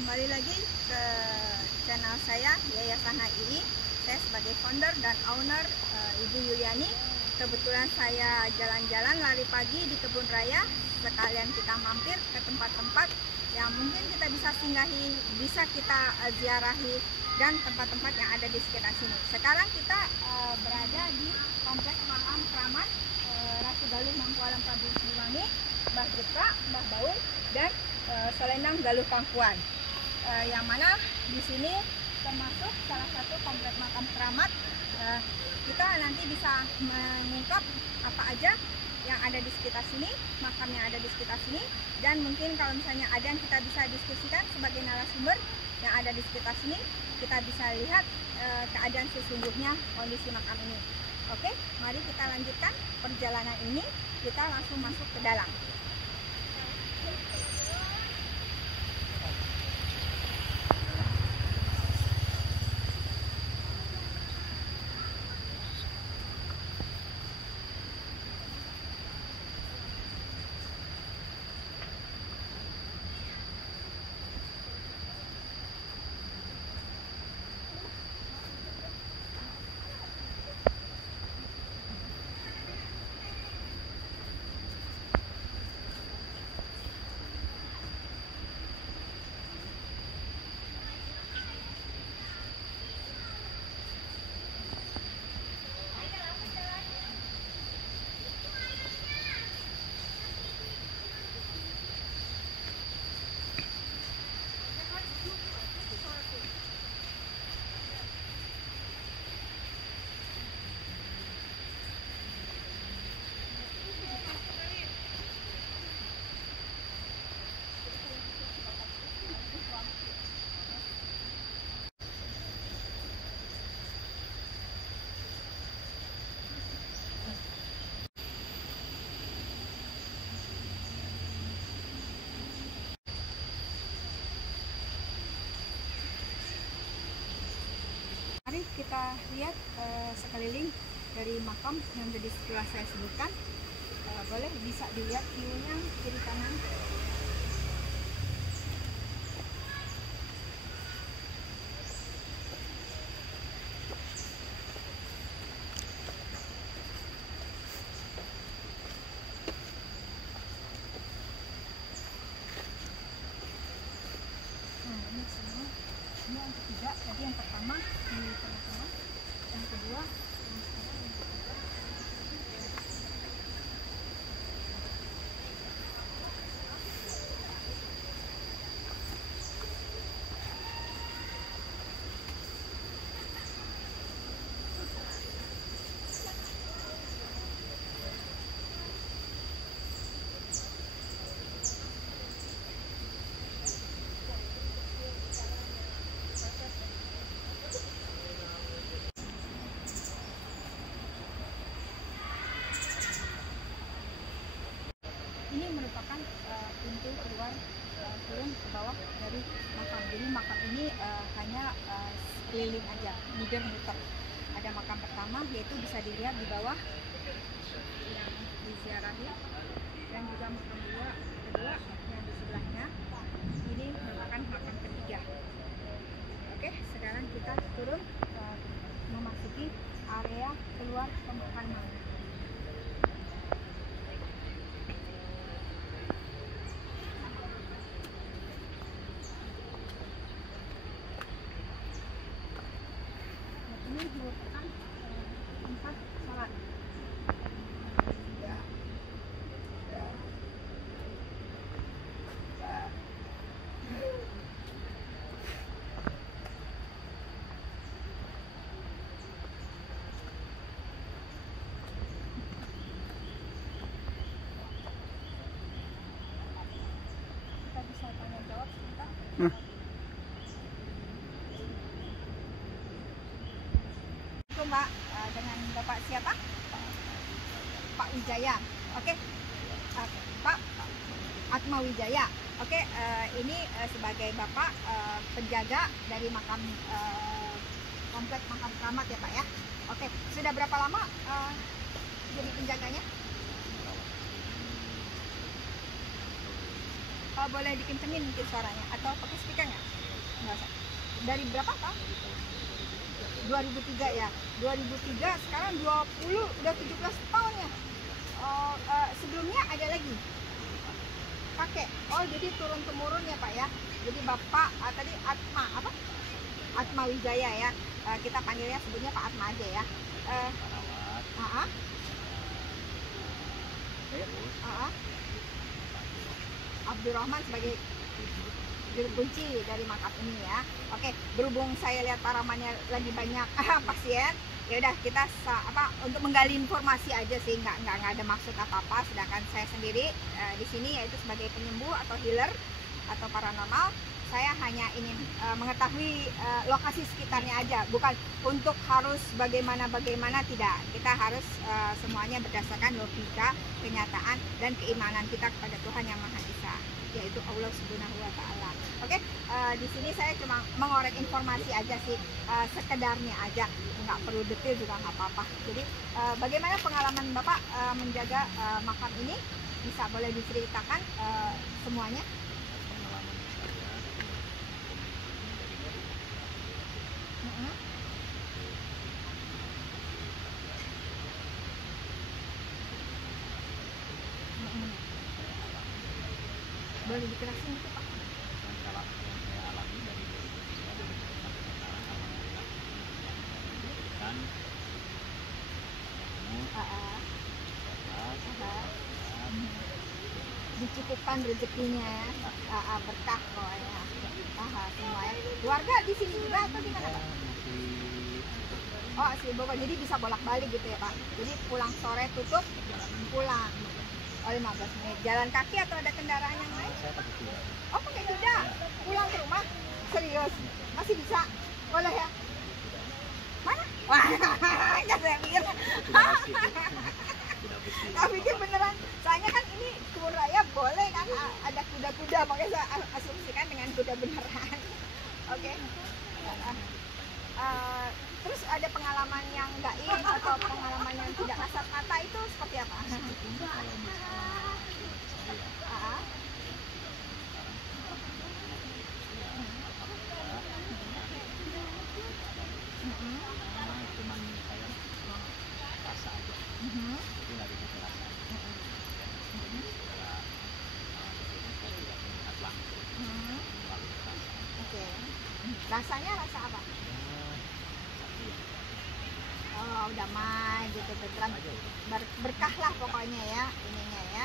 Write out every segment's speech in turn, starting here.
Kembali lagi ke channel saya, Yayasan HII. Saya sebagai founder dan owner, Ibu Yuliani. Kebetulan saya jalan-jalan lari pagi di kebun raya. Sekalian kita mampir ke tempat-tempat yang mungkin kita bisa singgahi, bisa kita ziarahi, dan tempat-tempat yang ada di sekitar sini. Sekarang kita berada di kompleks makam keramat Ratu Galuh Mangku Alam Prabu Siliwangi, Mbah Jepra, Mbah Baul, dan Selendang Galuh Pangkuan. Yang mana di sini termasuk salah satu komplek makam keramat. Kita nanti bisa mengungkap apa aja yang ada di sekitar sini, makam yang ada di sekitar sini, dan mungkin kalau misalnya ada yang kita bisa diskusikan sebagai narasumber yang ada di sekitar sini, kita bisa lihat keadaan sesungguhnya kondisi makam ini. Oke, mari kita lanjutkan perjalanan ini. Kita langsung masuk ke dalam. Mari kita lihat sekeliling dari makam yang tadi setelah saya sebutkan. Boleh bisa dilihat view-nya kiri kanan. Ini semua. Ini yang ketiga, tadi yang pertama di tengah-tengah, yang kedua, yang sekarang yang ketiga. Ini merupakan pintu keluar turun ke bawah dari makam. Jadi makam ini hanya keliling aja, muter. Ada makam pertama, yaitu bisa dilihat di bawah yang diziarahi, dan juga makam kedua yang di sebelahnya. Ini merupakan makam ketiga. Oke, sekarang kita turun memasuki area keluar pemakaman. Ini merupakan tempat sholat. Itu Mbak, dengan Bapak siapa? Pak Wijaya. Oke. Pak Atma Wijaya. Oke, ini sebagai Bapak penjaga dari makam komplek makam keramat ya Pak ya. Oke, sudah berapa lama jadi penjaganya? Boleh dikencengin mungkin suaranya atau pakai speaker nggak? Nggak usah. Dari berapa Pak? 2003 ya. 2003 sekarang 20 udah 17 tahun ya. Sebelumnya ada lagi pakai. Oh, jadi turun temurun ya Pak ya. Jadi Bapak tadi Atma apa? Atma Wijaya ya. Kita panggilnya sebutnya Pak Atma aja ya. Abdurrahman sebagai juru kunci dari makam ini ya. Oke, berhubung saya lihat paramannya lagi banyak pasien, ya udah kita untuk menggali informasi aja sih, nggak ada maksud apa-apa. Sedangkan saya sendiri di sini yaitu sebagai penyembuh atau healer atau paranormal, saya hanya ingin mengetahui lokasi sekitarnya aja, bukan untuk harus bagaimana tidak. Kita harus semuanya berdasarkan logika, kenyataan, dan keimanan kita kepada Tuhan Yang Maha Esa, yaitu Allah Subhanahu wa Ta'ala. Oke, di sini saya cuma mengorek informasi aja sih, sekedarnya aja, nggak perlu detail juga nggak apa-apa. Jadi bagaimana pengalaman Bapak menjaga makam ini, bisa boleh diceritakan semuanya? Boleh dijelasin gitu Pak? Dicukupkan rezekinya ya, berkah pokoknya. Semuanya. Keluarga di sini juga atau gimana Pak? Oh, si Bapak, jadi bisa bolak-balik gitu ya Pak. Jadi pulang sore tutup, pulang. Oh, 15 menit. Jalan kaki atau ada kendaraan yang lain? Oh, pakai kuda. Pulang ke rumah? Serius? Masih bisa? Boleh ya? Mana? Wah, nggak saya pikir. Nggak pikir beneran. Soalnya kan ini kebun raya boleh kan? Ada kuda-kuda, makanya saya asumsikan dengan kuda beneran. Oke. Terus ada pengalaman yang gaib atau pengalaman yang tidak kasat mata itu seperti apa? Oke. Rasanya rasa apa? Oh, damai gitu, beneran berkah lah pokoknya ya ininya ya.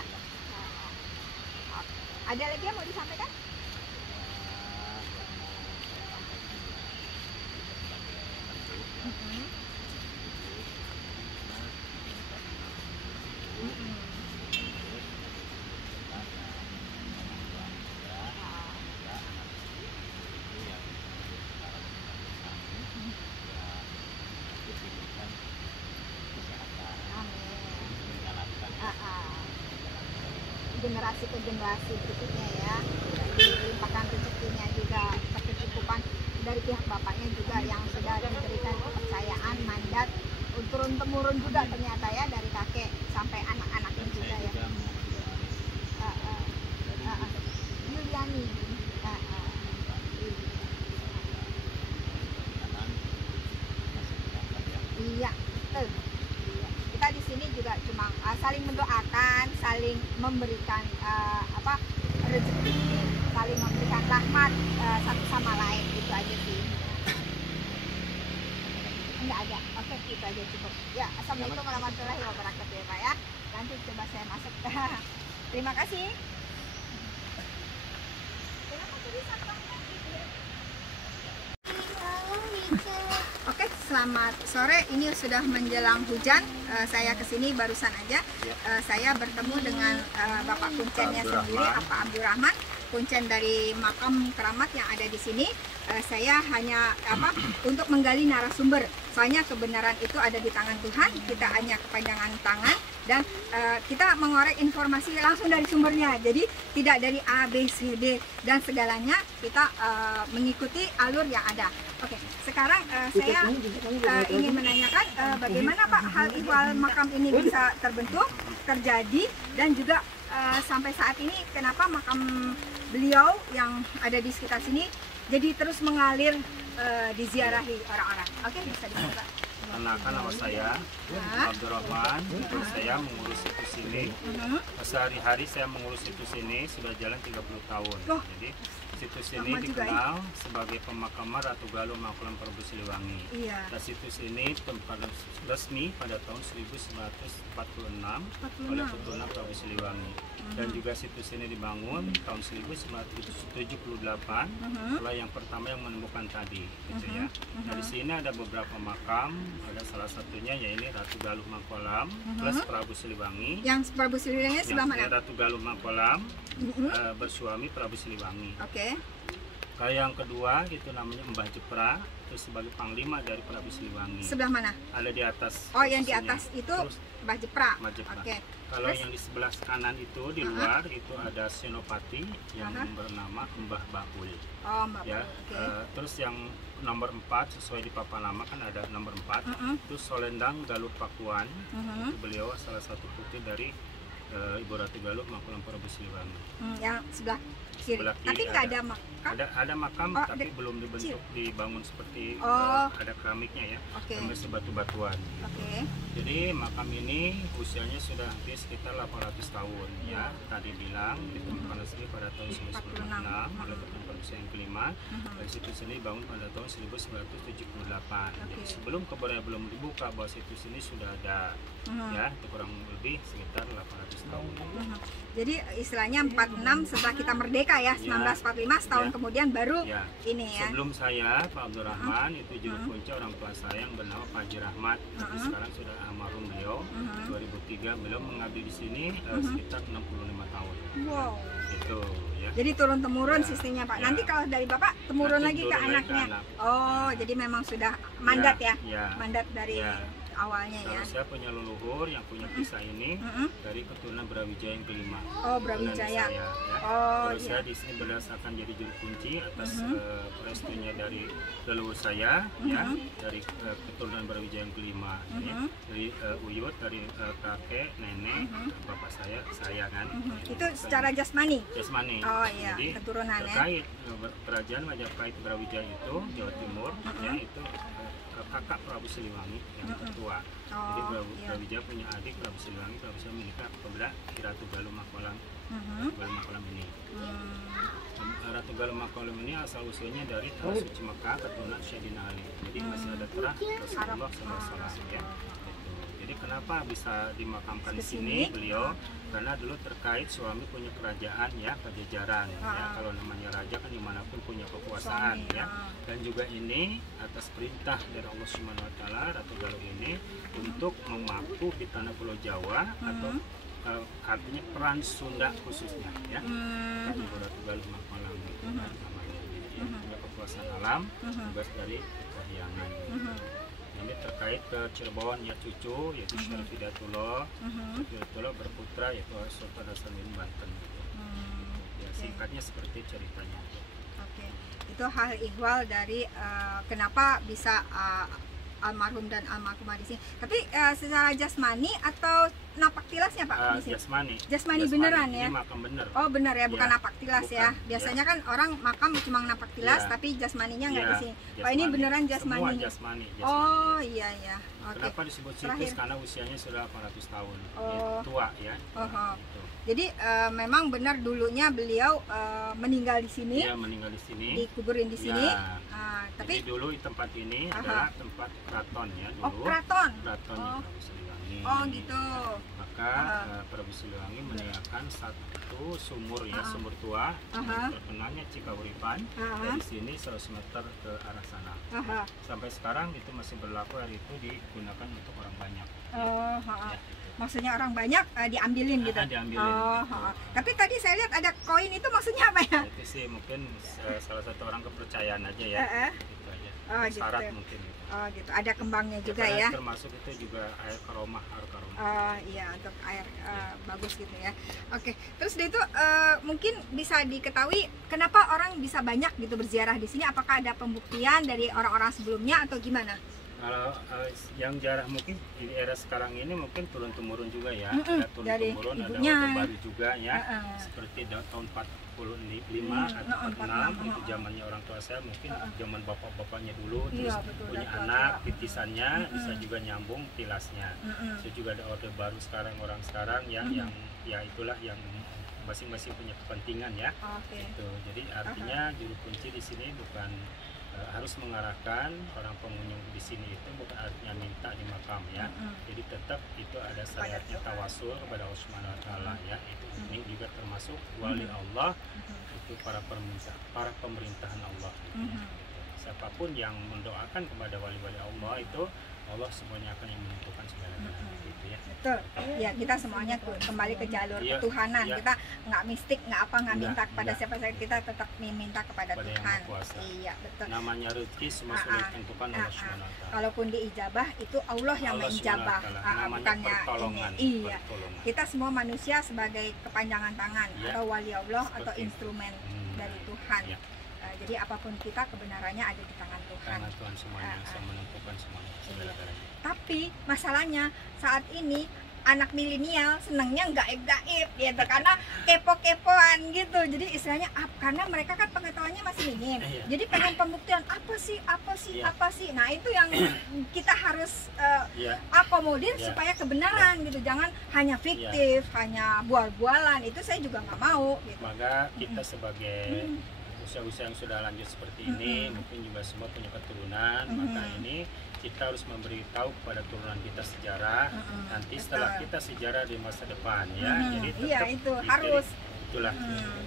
Ada lagi yang mau disampaikan? Generasi ke generasi berikutnya ya, dilimpahkan rezekinya juga, kecukupan dari pihak bapaknya juga yang sudah diberikan kepercayaan, mandat turun temurun juga ternyata ya, dari kakek sampai anak-anaknya juga ya. Yuliani. Iya, betul. Kita di sini juga cuma saling mendoakan, saling memberikan rezeki, saling memberikan rahmat satu sama lain, itu aja sih. Enggak ada. Oke, itu aja cukup. Ya, assalamualaikum warahmatullahi wabarakatuh ya Pak ya. Nanti coba saya masuk. Terima kasih. Oke, selamat sore. Ini sudah menjelang hujan. Saya kesini barusan aja. Saya bertemu dengan Bapak kuncennya sendiri, Pak Abdurrahman. kuncen dari makam keramat yang ada di sini. Saya hanya untuk menggali narasumber. Soalnya kebenaran itu ada di tangan Tuhan. Kita hanya kepanjangan tangan dan kita mengorek informasi langsung dari sumbernya. Jadi tidak dari A, B, C, D dan segalanya. Kita mengikuti alur yang ada. Oke, sekarang saya ingin menanyakan bagaimana Pak hal ihwal makam ini bisa terbentuk, terjadi, dan juga sampai saat ini kenapa makam beliau yang ada di sekitar sini jadi terus mengalir diziarahi orang-orang. Oke, bisa dicoba. Perkenalkan, nama saya Abdurrahman. Saya mengurus situs ini. Sehari-hari saya mengurus situs ini sudah jalan 30 tahun. Jadi situs ini dikenal sebagai pemakaman Ratu Galuh Mangkulam Prabu Siliwangi. Dan situs ini tempat resmi pada tahun 1946 oleh Keturunan Prabu Siliwangi. Dan juga situs ini dibangun tahun 1978 oleh yang pertama yang menemukan tadi, gitu ya. Nah, di sini ada beberapa makam, ada salah satunya yaitu Ratu Galuh Mangkulam plus Prabu Siliwangi. Yang Prabu Siliwangi sebelah mana? Ratu Galuh Mangkulam bersuami Prabu Siliwangi. Oke. Kalau yang kedua itu namanya Mbah Jepra, itu sebagai panglima dari Prabu Siliwangi. Sebelah mana? Ada di atas. Oh, yang di atas itu Mbah Jepra. Oke. Kalau yang di sebelah kanan itu di luar itu ada Senopati yang bernama Mbah Baul. Oh, Mbah Baul. Ya. Terus yang nomor 4 sesuai di papan nama kan ada nomor 4 itu Solendang Galuh Pakuan. Itu beliau salah satu putri dari Ibu Ratu Galuh Mangkulam Prabu Siliwangi. Yang sebelah kiri. Tapi nggak ada makam. Ada makam tapi belum dibentuk dibangun seperti ada keramiknya ya. Masih batu-batuan. Jadi makam ini usianya sudah hampir sekitar 800 tahun ya. Tadi bilang ditemukan asli pada tahun 1946 oleh Keturunan Prabu yang kelima. Dari situs ini bangun pada tahun 1978. Jadi sebelum kebudayaan belum dibuka bahwa situs ini sudah ada ya, itu kurang lebih sekitar 800 tahun. Jadi istilahnya 46 setelah kita merdeka ya, 1945 setahun kemudian baru ini ya. Sebelum saya, Pak Abdurrahman, itu juru kunci orang tua saya yang bernama Pak Haji Rahmat. Tapi sekarang sudah almarhum beliau. 2003 beliau mengabdi di sini sekitar 65 tahun. Wow. Itu ya. Jadi turun temurun sistemnya Pak. Nanti kalau dari Bapak temurun lagi ke anaknya. Oh, jadi memang sudah mandat ya. Mandat dari awalnya ya. Saya punya leluhur yang punya kisah ini dari keturunan Brawijaya yang kelima. Oh, Brawijaya. Ya. Kalau saya di sini berdasarkan jadi juru kunci atas restunya dari leluhur saya ya, dari keturunan Brawijaya yang kelima. Dari Uyut, dari kakek, nenek, bapak saya kan. Itu secara jasmani. Jasmani. Oh iya, jadi, keturunan terkait kerajaan Majapahit Brawijaya itu Jawa Timur ya, itu kakak Prabu Siliwangi yang tertua. Jadi Brawijaya punya adik Prabu Siliwangi menikah kepada Ratu Galuh Mangkulam. Galuh Mangkulam ini. Ratu Galuh Mangkulam ini asal usulnya dari Tanah Suci Mekah, keturunan Sayyidina Ali. Jadi masih ada terah Rasulullah SAW ya. Jadi kenapa bisa dimakamkan di sini beliau? Karena dulu terkait suami punya kerajaan ya, Pajajaran ya. Kalau namanya raja kan dimanapun punya kekuasaan ya. Dan juga ini atas perintah dari Allah Subhanahu Wa Taala, Ratu Galuh ini untuk memaku di tanah Pulau Jawa atau artinya peran Sunda khususnya ya. Kan Ibu Ratu Galuh Mangkulam itu namanya. Jadi punya kekuasaan alam, tugas dari kahyangan. Ini terkait ke Cirebon ya, cucu yaitu Syarif Hidayatullah. Hidayatullah berputra yaitu Sultan Hasanuddin Banten. Ya, singkatnya seperti ceritanya. Oke. Itu hal ihwal dari kenapa bisa almarhum dan almarhumah di sini. Tapi secara jasmani atau napak tilasnya Pak? Jasmani beneran ya? Ini makam bener. Oh bener ya, bukan napak tilas ya. Biasanya kan orang makam cuma napak tilas tapi jasmaninya nggak di sini. Pak ini beneran jasmani. Semua jasmani. Oh iya. Kenapa disebut situs? Karena usianya sudah 800 tahun. Tua ya. Jadi memang benar dulunya beliau meninggal di sini. Iya, meninggal di sini. Dikuburin di sini. Tapi dulu tempat ini adalah tempat keraton ya dulu. Oh, keraton. Keratonnya Prabu Siliwangi. Oh, gitu. Maka Prabu Siliwangi meninggalkan satu sumur ya, sumur tua. Terkenalnya Cikawuripan. Dari sini 100 meter ke arah sana. Sampai sekarang itu masih berlaku, hari itu digunakan untuk orang banyak. Ya, gitu. Maksudnya orang banyak diambilin gitu. Diambilin. Tapi tadi saya lihat ada koin, itu maksudnya apa ya? Itu sih mungkin salah satu orang kepercayaan aja ya. Gitu aja. Syarat gitu. Mungkin. Gitu. Gitu. Ada kembangnya juga ya. Termasuk itu juga air karomah. Iya, untuk air bagus gitu ya. Oke. Terus itu mungkin bisa diketahui kenapa orang bisa banyak gitu berziarah di sini? Apakah ada pembuktian dari orang-orang sebelumnya atau gimana? Kalau yang jarang mungkin di era sekarang ini mungkin turun-temurun juga ya. Ada turun-temurun, ada Orde Baru juga ya. Seperti tahun 45 atau 46 itu zamannya orang tua saya, mungkin zaman bapak-bapaknya dulu, terus punya anak, titisannya bisa juga nyambung tilasnya. Terus juga ada Orde Baru sekarang, orang sekarang yang ya itulah yang masing-masing punya kepentingan ya. Gitu. Jadi artinya juru kunci di sini bukan harus mengarahkan orang pengunjung di sini, itu bukan artinya minta di makam ya. Jadi tetap itu ada syariatnya tawasul kepada Allah Subhanahu wa taala ya. Itu ini juga termasuk wali Allah, itu para pemerintahan Allah. Siapapun yang mendoakan kepada wali-wali Allah itu Allah semuanya akan yang menentukan segala-galanya gitu ya. Betul. Ya, kita semuanya kembali ke jalur ketuhanan. Kita nggak mistik, nggak minta kepada siapa saja, kita tetap minta kepada Tuhan. Iya, betul. Namanya rezeki semua sudah ditentukan Allah Subhanahu wa taala. Kalaupun diijabah itu Allah yang mengijabah, bukannya ini. Iya. Kita semua manusia sebagai kepanjangan tangan atau wali Allah atau instrumen dari Tuhan. Jadi apapun kita, kebenarannya ada di tangan Tuhan. Tuhan semuanya bisa menentukan semuanya. Tapi masalahnya saat ini anak milenial senangnya gaib-gaib gitu, karena kepo-kepoan gitu. Jadi istilahnya karena mereka kan pengetahuannya masih minim. Jadi pengen pembuktian apa sih. Nah, itu yang kita harus akomodir supaya kebenaran gitu. Jangan hanya fiktif, hanya bual-bualan. Itu saya juga nggak mau gitu. Maka kita sebagai usia-usia yang sudah lanjut seperti ini, mungkin juga semua punya keturunan, maka ini kita harus memberitahu kepada turunan kita sejarah. Nanti setelah kita sejarah di masa depan ya. Jadi tetap itu harus. Itulah.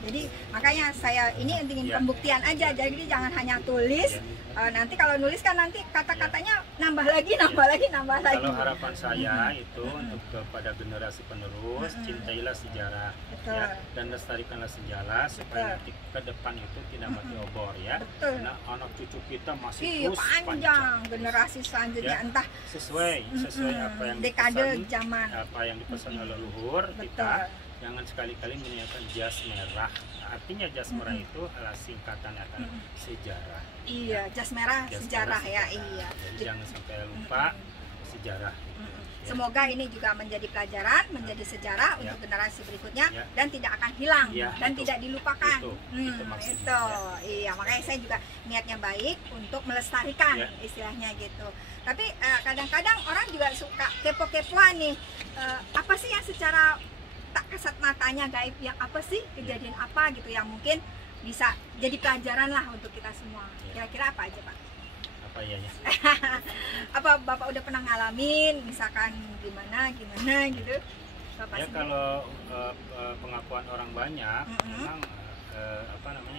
Jadi makanya saya ini ingin pembuktian aja. Jadi jangan hanya tulis. Nanti kalau nulis kan nanti kata-katanya nambah lagi. Kalau harapan saya itu untuk kepada generasi penerus, cintailah sejarah ya, dan lestarikanlah sejarah supaya nanti ke depan itu tidak mati obor ya. Karena anak cucu kita masih terus panjang generasi selanjutnya ya, entah sesuai apa yang dekade zaman apa yang dipesan oleh leluhur kita. Jangan sekali-kali meniatkan jas merah. Artinya jas merah itu adalah singkatan akan sejarah. Iya, jas merah sejarah ya. Iya. Jadi jangan sampai lupa sejarah. Semoga ini juga menjadi pelajaran, menjadi sejarah untuk generasi berikutnya dan tidak akan hilang dan tidak dilupakan. Itu. Iya, makanya saya juga niatnya baik untuk melestarikan istilahnya gitu. Tapi kadang-kadang orang juga suka kepo-kepoan nih. Apa sih yang secara tak kasat matanya gaib, yang apa sih, kejadian apa gitu yang mungkin bisa jadi pelajaran lah untuk kita semua. Kira-kira apa aja Pak? Apa ya? Apa Bapak udah pernah ngalamin, misalkan gimana gitu Bapak? Ya kalau pengakuan orang banyak, memang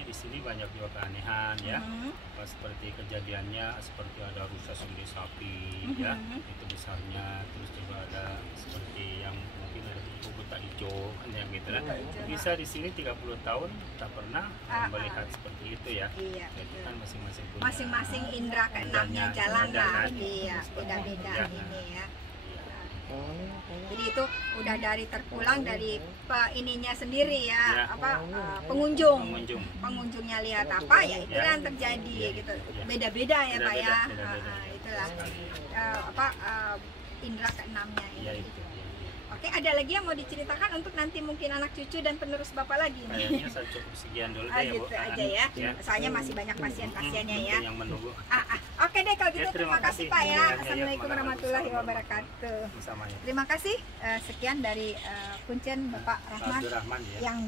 di sini banyak juga keanehan ya. Seperti kejadiannya seperti ada rusa sendiri sapi ya, itu besarnya, terus juga ada seperti yang mungkin ada buta hijau yang gitu lah. Bisa di sini 30 tahun tak pernah melihat seperti itu ya. Jadi kan masing-masing indera keenamnya jalan lah. Iya, beda-beda ini ya. Jadi itu udah dari terpulang dari ininya sendiri ya, pengunjungnya lihat apa ya itu yang terjadi gitu. Beda-beda ya Pak ya. Itulah indera keenamnya itu. Oke, ada lagi yang mau diceritakan untuk nanti mungkin anak cucu dan penerus Bapak lagi? Kayaknya saya cukup sekian dulu deh gitu ya, Bu. Aja ya. Soalnya masih banyak pasien-pasiennya ya. Yang menunggu. Oke deh kalau gitu, terima kasih Pak ya. Assalamualaikum warahmatullahi wabarakatuh. Terima kasih. Sekian dari Kuncen Bapak Rahman yang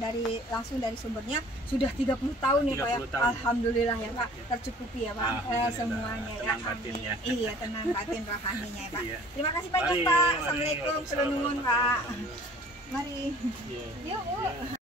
langsung dari sumbernya sudah 30 tahun nih Pak ya. Alhamdulillah ya Pak, tercukupi ya Pak semuanya ya. Iya, tenang batin rohaninya ya Pak. Terima kasih banyak Pak. Assalamualaikum, selamat Pak. Mari. Yuk.